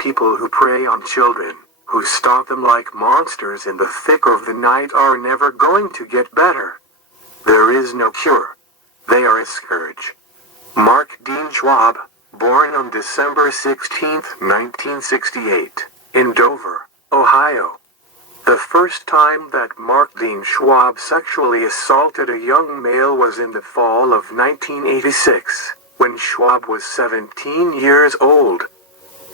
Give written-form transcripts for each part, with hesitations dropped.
People who prey on children, who stalk them like monsters in the thick of the night, are never going to get better. There is no cure. They are a scourge. Mark Dean Schwab, born on December 16, 1968, in Dover, Ohio. The first time that Mark Dean Schwab sexually assaulted a young male was in the fall of 1986, when Schwab was 17 years old.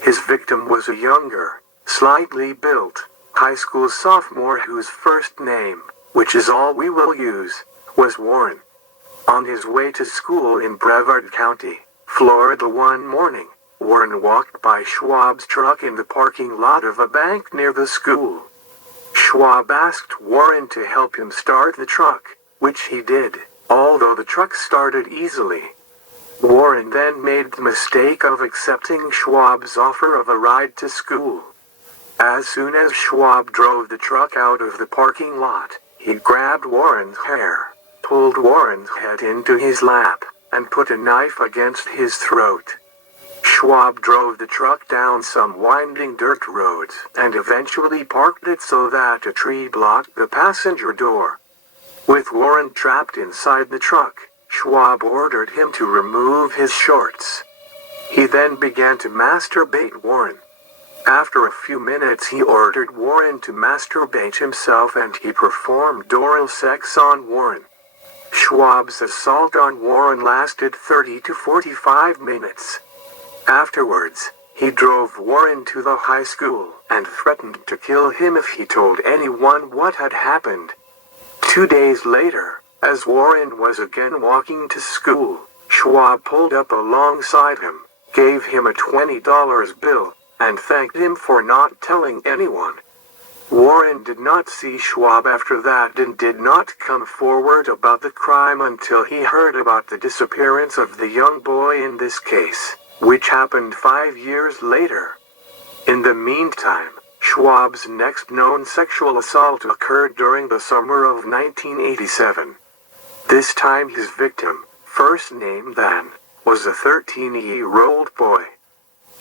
His victim was a younger, slightly built, high school sophomore whose first name, which is all we will use, was Warren. On his way to school in Brevard County, Florida one morning, Warren walked by Schwab's truck in the parking lot of a bank near the school. Schwab asked Warren to help him start the truck, which he did, although the truck started easily. Warren then made the mistake of accepting Schwab's offer of a ride to school. As soon as Schwab drove the truck out of the parking lot, he grabbed Warren's hair, pulled Warren's head into his lap, and put a knife against his throat. Schwab drove the truck down some winding dirt roads and eventually parked it so that a tree blocked the passenger door. With Warren trapped inside the truck, Schwab ordered him to remove his shorts. He then began to masturbate Warren. After a few minutes he ordered Warren to masturbate himself and he performed oral sex on Warren. Schwab's assault on Warren lasted 30 to 45 minutes. Afterwards, he drove Warren to the high school and threatened to kill him if he told anyone what had happened. 2 days later, as Warren was again walking to school, Schwab pulled up alongside him, gave him a $20 bill, and thanked him for not telling anyone. Warren did not see Schwab after that and did not come forward about the crime until he heard about the disappearance of the young boy in this case, which happened 5 years later. In the meantime, Schwab's next known sexual assault occurred during the summer of 1987. This time his victim, first named Dan, was a 13-year-old boy.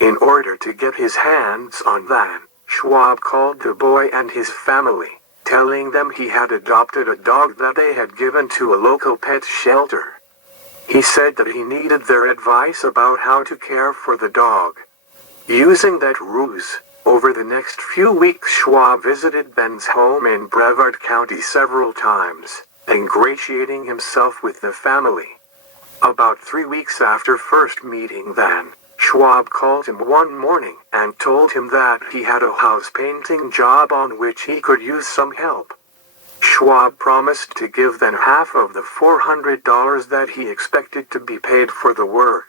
In order to get his hands on Dan, Schwab called the boy and his family, telling them he had adopted a dog that they had given to a local pet shelter. He said that he needed their advice about how to care for the dog. Using that ruse, over the next few weeks Schwab visited Ben's home in Brevard County several times, ingratiating himself with the family. About 3 weeks after first meeting Dan, Schwab called him one morning and told him that he had a house painting job on which he could use some help. Schwab promised to give Dan half of the $400 that he expected to be paid for the work.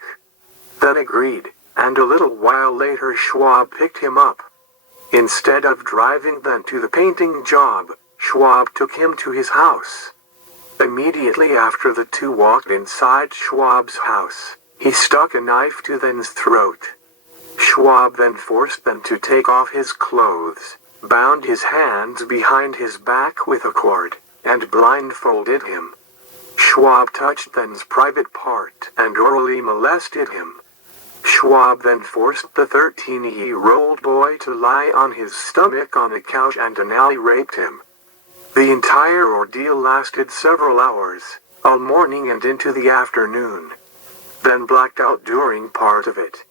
Dan agreed, and a little while later Schwab picked him up. Instead of driving Dan to the painting job, Schwab took him to his house. Immediately after the two walked inside Schwab's house, he stuck a knife to Dan's throat. Schwab then forced Dan to take off his clothes, bound his hands behind his back with a cord, and blindfolded him. Schwab touched Dan's private part and orally molested him. Schwab then forced the 13-year-old boy to lie on his stomach on a couch and anally raped him. The entire ordeal lasted several hours, all morning and into the afternoon. Dan blacked out during part of it.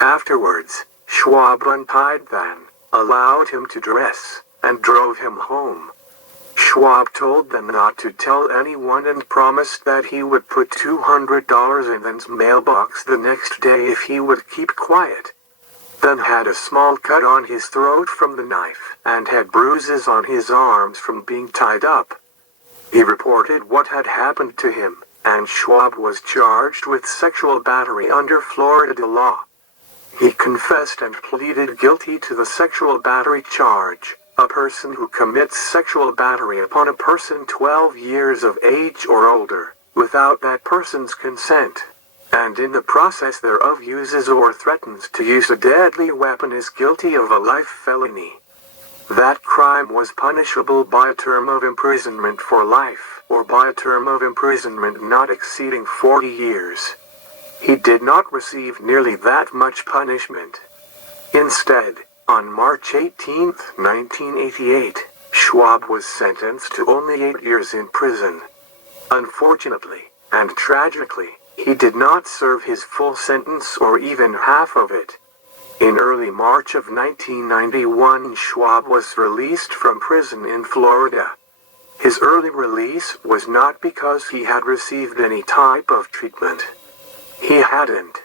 Afterwards, Schwab untied Dan, allowed him to dress, and drove him home. Schwab told Dan not to tell anyone and promised that he would put $200 in Dan's mailbox the next day if he would keep quiet. Dan had a small cut on his throat from the knife and had bruises on his arms from being tied up. He reported what had happened to him, and Schwab was charged with sexual battery under Florida law. He confessed and pleaded guilty to the sexual battery charge, a person who commits sexual battery upon a person 12 years of age or older, without that person's consent, and in the process thereof uses or threatens to use a deadly weapon is guilty of a life felony. That crime was punishable by a term of imprisonment for life, or by a term of imprisonment not exceeding 40 years. He did not receive nearly that much punishment. Instead, on March 18, 1988, Schwab was sentenced to only 8 years in prison. Unfortunately, and tragically, he did not serve his full sentence or even half of it. In early March of 1991, Schwab was released from prison in Florida. His early release was not because he had received any type of treatment. He hadn't.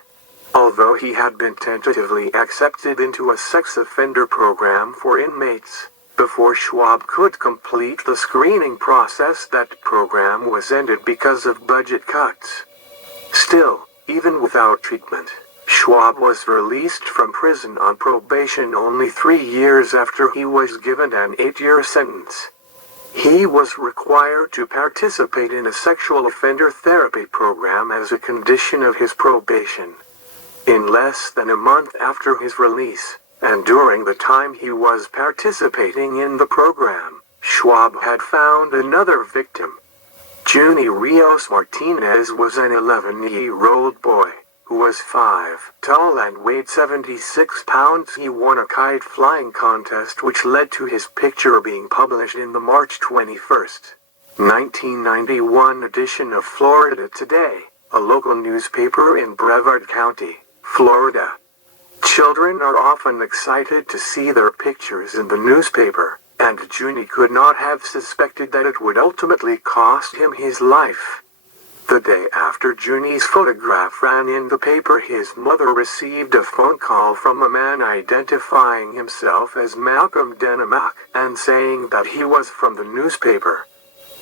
Although he had been tentatively accepted into a sex offender program for inmates, before Schwab could complete the screening process, that program was ended because of budget cuts. Still, even without treatment, Schwab was released from prison on probation only 3 years after he was given an 8-year sentence. He was required to participate in a sexual offender therapy program as a condition of his probation. In less than a month after his release, and during the time he was participating in the program, Schwab had found another victim. Junny Rios-Martinez was an 11-year-old boy, who was 5 tall and weighed 76 pounds. He won a kite flying contest which led to his picture being published in the March 21, 1991 edition of Florida Today, a local newspaper in Brevard County, Florida. Children are often excited to see their pictures in the newspaper, and Junny could not have suspected that it would ultimately cost him his life. The day after Junny's photograph ran in the paper, his mother received a phone call from a man identifying himself as Malcolm Denemak and saying that he was from the newspaper.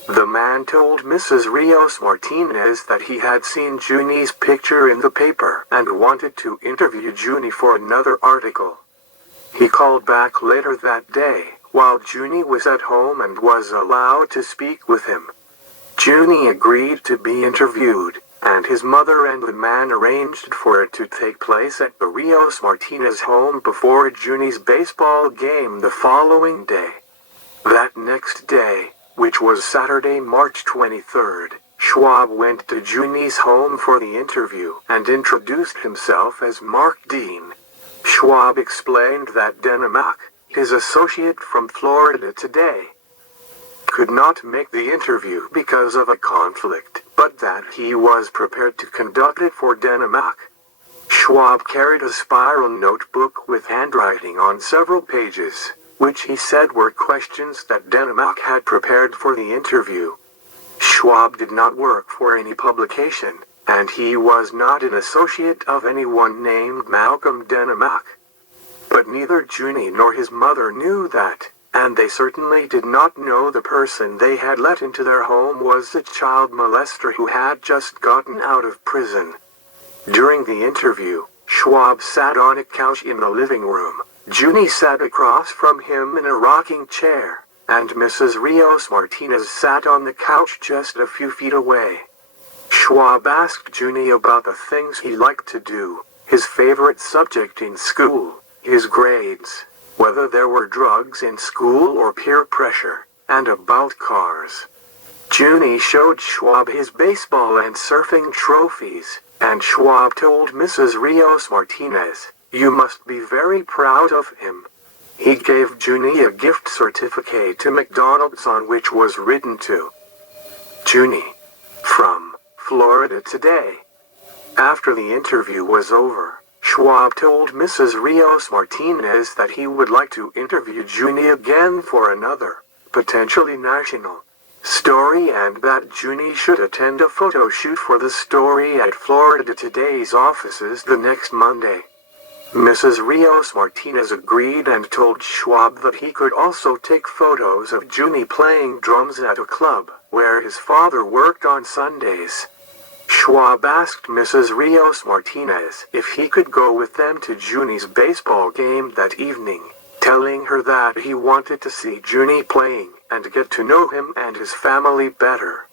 The man told Mrs. Rios-Martinez that he had seen Junny's picture in the paper and wanted to interview Junny for another article. He called back later that day, while Junny was at home, and was allowed to speak with him. Junny agreed to be interviewed, and his mother and the man arranged for it to take place at the Rios-Martinez home before Junny's baseball game the following day. That next day, which was Saturday, March 23rd, Schwab went to Junny's home for the interview and introduced himself as Mark Dean. Schwab explained that Denemak, his associate from Florida Today, could not make the interview because of a conflict, but that he was prepared to conduct it for Denemak. Schwab carried a spiral notebook with handwriting on several pages, which he said were questions that Denemak had prepared for the interview. Schwab did not work for any publication, and he was not an associate of anyone named Malcolm Denemak. But neither Junny nor his mother knew that, and they certainly did not know the person they had let into their home was a child molester who had just gotten out of prison. During the interview, Schwab sat on a couch in the living room. Junny sat across from him in a rocking chair, and Mrs. Rios-Martinez sat on the couch just a few feet away. Schwab asked Junny about the things he liked to do, his favorite subject in school, his grades, whether there were drugs in school or peer pressure, and about cars. Junny showed Schwab his baseball and surfing trophies, and Schwab told Mrs. Rios-Martinez, "You must be very proud of him." He gave Junny a gift certificate to McDonald's on which was written to Junny, from Florida Today. After the interview was over, Schwab told Mrs. Rios-Martinez that he would like to interview Junny again for another, potentially national, story, and that Junny should attend a photo shoot for the story at Florida Today's offices the next Monday. Mrs. Rios-Martinez agreed and told Schwab that he could also take photos of Junny playing drums at a club where his father worked on Sundays. Schwab asked Mrs. Rios-Martinez if he could go with them to Junny's baseball game that evening, telling her that he wanted to see Junny playing and get to know him and his family better.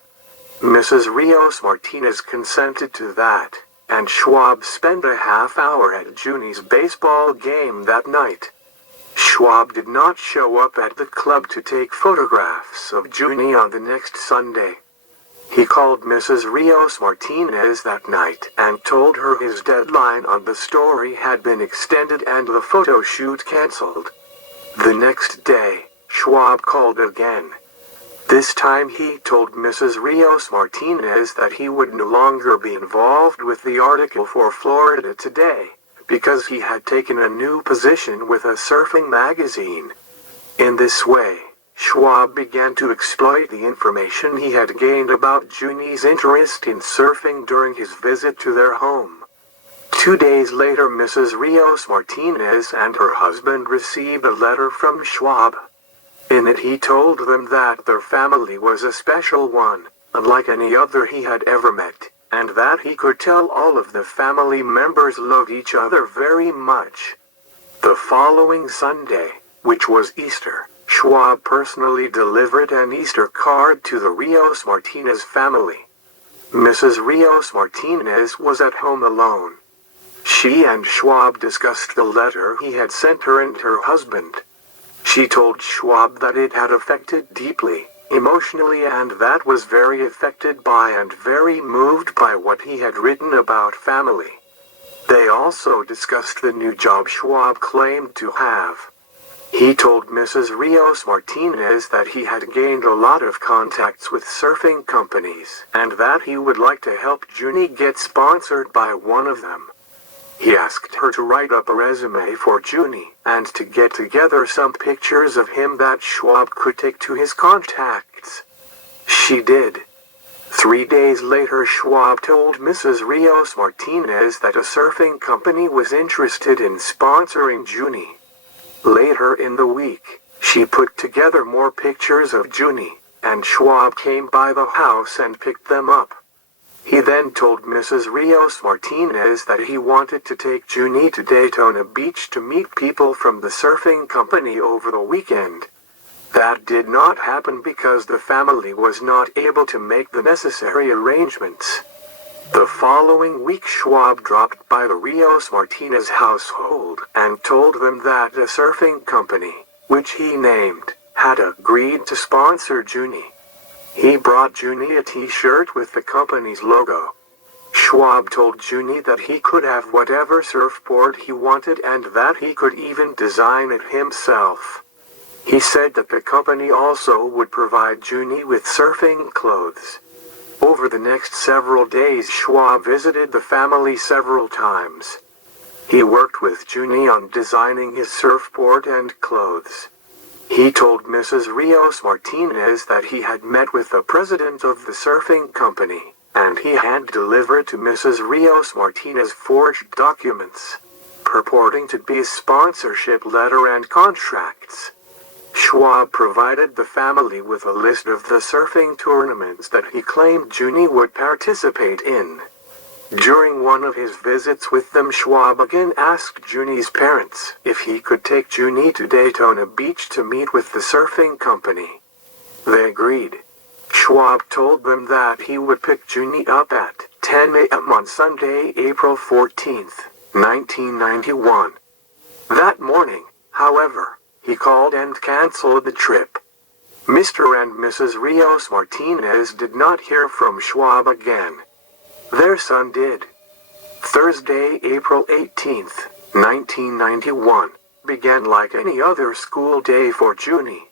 Mrs. Rios-Martinez consented to that, and Schwab spent a half hour at Junny's baseball game that night. Schwab did not show up at the club to take photographs of Junny on the next Sunday. He called Mrs. Rios-Martinez that night and told her his deadline on the story had been extended and the photo shoot cancelled. The next day, Schwab called again. This time he told Mrs. Rios-Martinez that he would no longer be involved with the article for Florida Today, because he had taken a new position with a surfing magazine. In this way, Schwab began to exploit the information he had gained about Junny's interest in surfing during his visit to their home. 2 days later, Mrs. Rios-Martinez and her husband received a letter from Schwab. In it he told them that their family was a special one, unlike any other he had ever met, and that he could tell all of the family members loved each other very much. The following Sunday, which was Easter, Schwab personally delivered an Easter card to the Rios-Martinez family. Mrs. Rios-Martinez was at home alone. She and Schwab discussed the letter he had sent her and her husband. She told Schwab that it had affected deeply, emotionally, and that was very affected by and very moved by what he had written about family. They also discussed the new job Schwab claimed to have. He told Mrs. Rios-Martinez that he had gained a lot of contacts with surfing companies, and that he would like to help Junny get sponsored by one of them. He asked her to write up a resume for Junny, and to get together some pictures of him that Schwab could take to his contacts. She did. 3 days later, Schwab told Mrs. Rios-Martinez that a surfing company was interested in sponsoring Junny. Later in the week, she put together more pictures of Junny, and Schwab came by the house and picked them up. He then told Mrs. Rios-Martinez that he wanted to take Junny to Daytona Beach to meet people from the surfing company over the weekend. That did not happen because the family was not able to make the necessary arrangements. The following week, Schwab dropped by the Rios-Martinez household and told them that a surfing company, which he named, had agreed to sponsor Junny. He brought Junny a t-shirt with the company's logo. Schwab told Junny that he could have whatever surfboard he wanted and that he could even design it himself. He said that the company also would provide Junny with surfing clothes. Over the next several days, Schwab visited the family several times. He worked with Junny on designing his surfboard and clothes. He told Mrs. Rios-Martinez that he had met with the president of the surfing company, and he had delivered to Mrs. Rios-Martinez forged documents, purporting to be a sponsorship letter and contracts. Schwab provided the family with a list of the surfing tournaments that he claimed Junny would participate in. During one of his visits with them, Schwab again asked Junny's parents if he could take Junny to Daytona Beach to meet with the surfing company. They agreed. Schwab told them that he would pick Junny up at 10 a.m. on Sunday, April 14th, 1991. That morning, however, he called and canceled the trip. Mr. and Mrs. Rios-Martinez did not hear from Schwab again. Their son did. Thursday, April 18th, 1991, began like any other school day for Junny.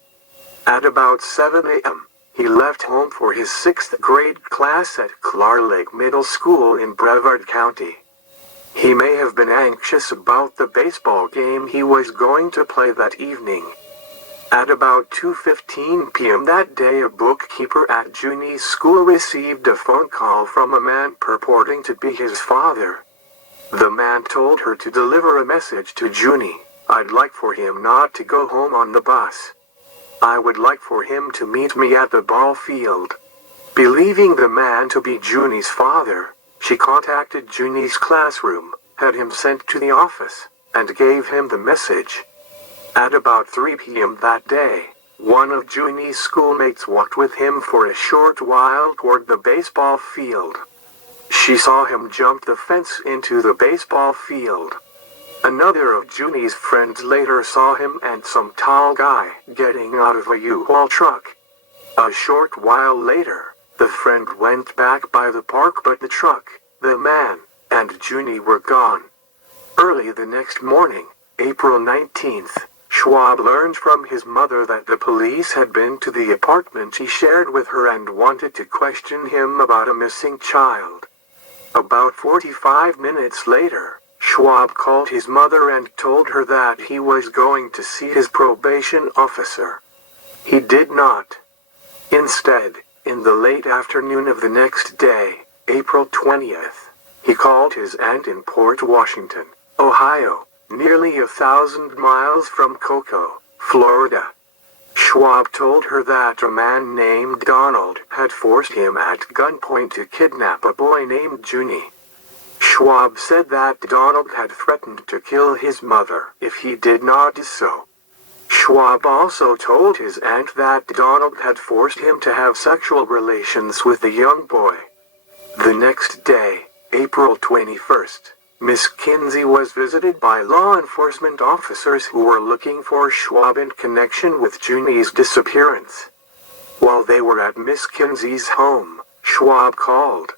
At about 7 a.m., he left home for his 6th grade class at Clar Lake Middle School in Brevard County. He may have been anxious about the baseball game he was going to play that evening. At about 2:15 p.m. that day, a bookkeeper at Junny's school received a phone call from a man purporting to be his father. The man told her to deliver a message to Junny. "I'd like for him not to go home on the bus. I would like for him to meet me at the ball field." Believing the man to be Junny's father, she contacted Junny's classroom, had him sent to the office, and gave him the message. At about 3 p.m. that day, one of Junny's schoolmates walked with him for a short while toward the baseball field. She saw him jump the fence into the baseball field. Another of Junny's friends later saw him and some tall guy getting out of a U-Haul truck. A short while later, The friend went back by the park, but the truck, the man, and Junny were gone. Early the next morning, April 19th, Schwab learned from his mother that the police had been to the apartment he shared with her and wanted to question him about a missing child. About 45 minutes later, Schwab called his mother and told her that he was going to see his probation officer. He did not. Instead, in the late afternoon of the next day, April 20th, he called his aunt in Port Washington, Ohio, nearly 1,000 miles from Cocoa, Florida. Schwab told her that a man named Donald had forced him at gunpoint to kidnap a boy named Junny. Schwab said that Donald had threatened to kill his mother if he did not do so. Schwab also told his aunt that Donald had forced him to have sexual relations with the young boy. The next day, April 21st, Miss Kinsey was visited by law enforcement officers who were looking for Schwab in connection with Junny's disappearance. While they were at Miss Kinsey's home, Schwab called.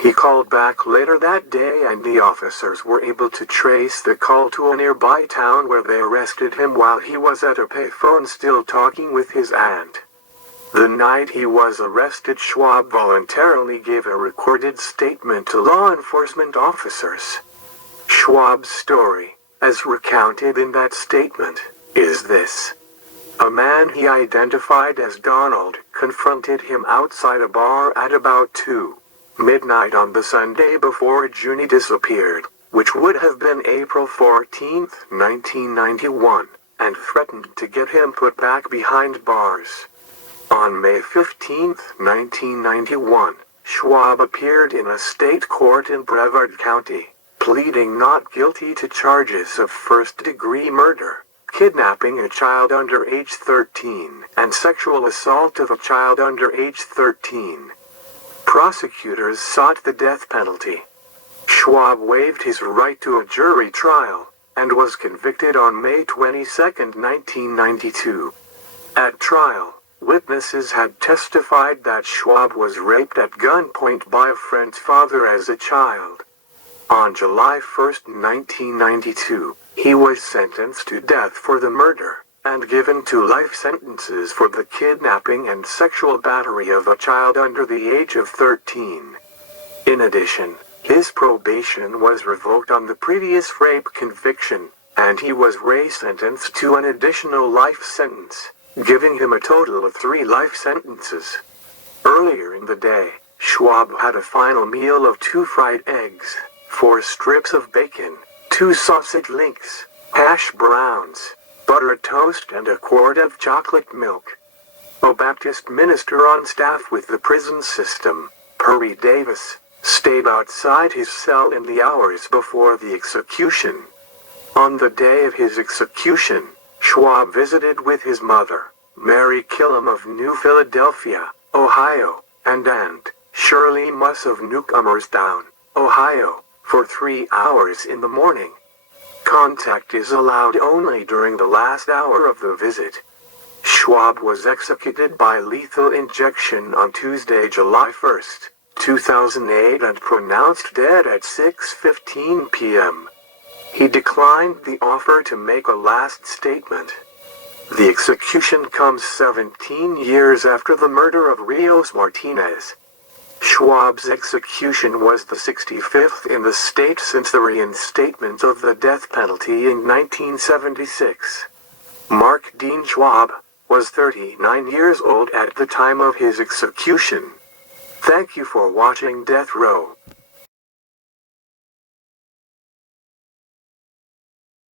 He called back later that day and the officers were able to trace the call to a nearby town where they arrested him while he was at a payphone still talking with his aunt. The night he was arrested, Schwab voluntarily gave a recorded statement to law enforcement officers. Schwab's story, as recounted in that statement, is this. A man he identified as Donald confronted him outside a bar at about 2 midnight on the Sunday before Junny disappeared, which would have been April 14, 1991, and threatened to get him put back behind bars. On May 15, 1991, Schwab appeared in a state court in Brevard County, pleading not guilty to charges of first-degree murder, kidnapping a child under age 13, and sexual assault of a child under age 13. Prosecutors sought the death penalty. Schwab waived his right to a jury trial, and was convicted on May 22, 1992. At trial, witnesses had testified that Schwab was raped at gunpoint by a friend's father as a child. On July 1, 1992, he was sentenced to death for the murder, and given 2 life sentences for the kidnapping and sexual battery of a child under the age of 13. In addition, his probation was revoked on the previous rape conviction, and he was re-sentenced to an additional life sentence, giving him a total of 3 life sentences. Earlier in the day, Schwab had a final meal of 2 fried eggs, 4 strips of bacon, 2 sausage links, hash browns, buttered toast and a quart of chocolate milk. A Baptist minister on staff with the prison system, Perry Davis, stayed outside his cell in the hours before the execution. On the day of his execution, Schwab visited with his mother, Mary Killam of New Philadelphia, Ohio, and aunt, Shirley Muss of Newcomerstown, Ohio, for 3 hours in the morning. Contact is allowed only during the last hour of the visit. Schwab was executed by lethal injection on Tuesday, July 1, 2008 and pronounced dead at 6:15 p.m. He declined the offer to make a last statement. The execution comes 17 years after the murder of Rios-Martinez. Schwab's execution was the 65th in the state since the reinstatement of the death penalty in 1976. Mark Dean Schwab was 39 years old at the time of his execution. Thank you for watching Death Row.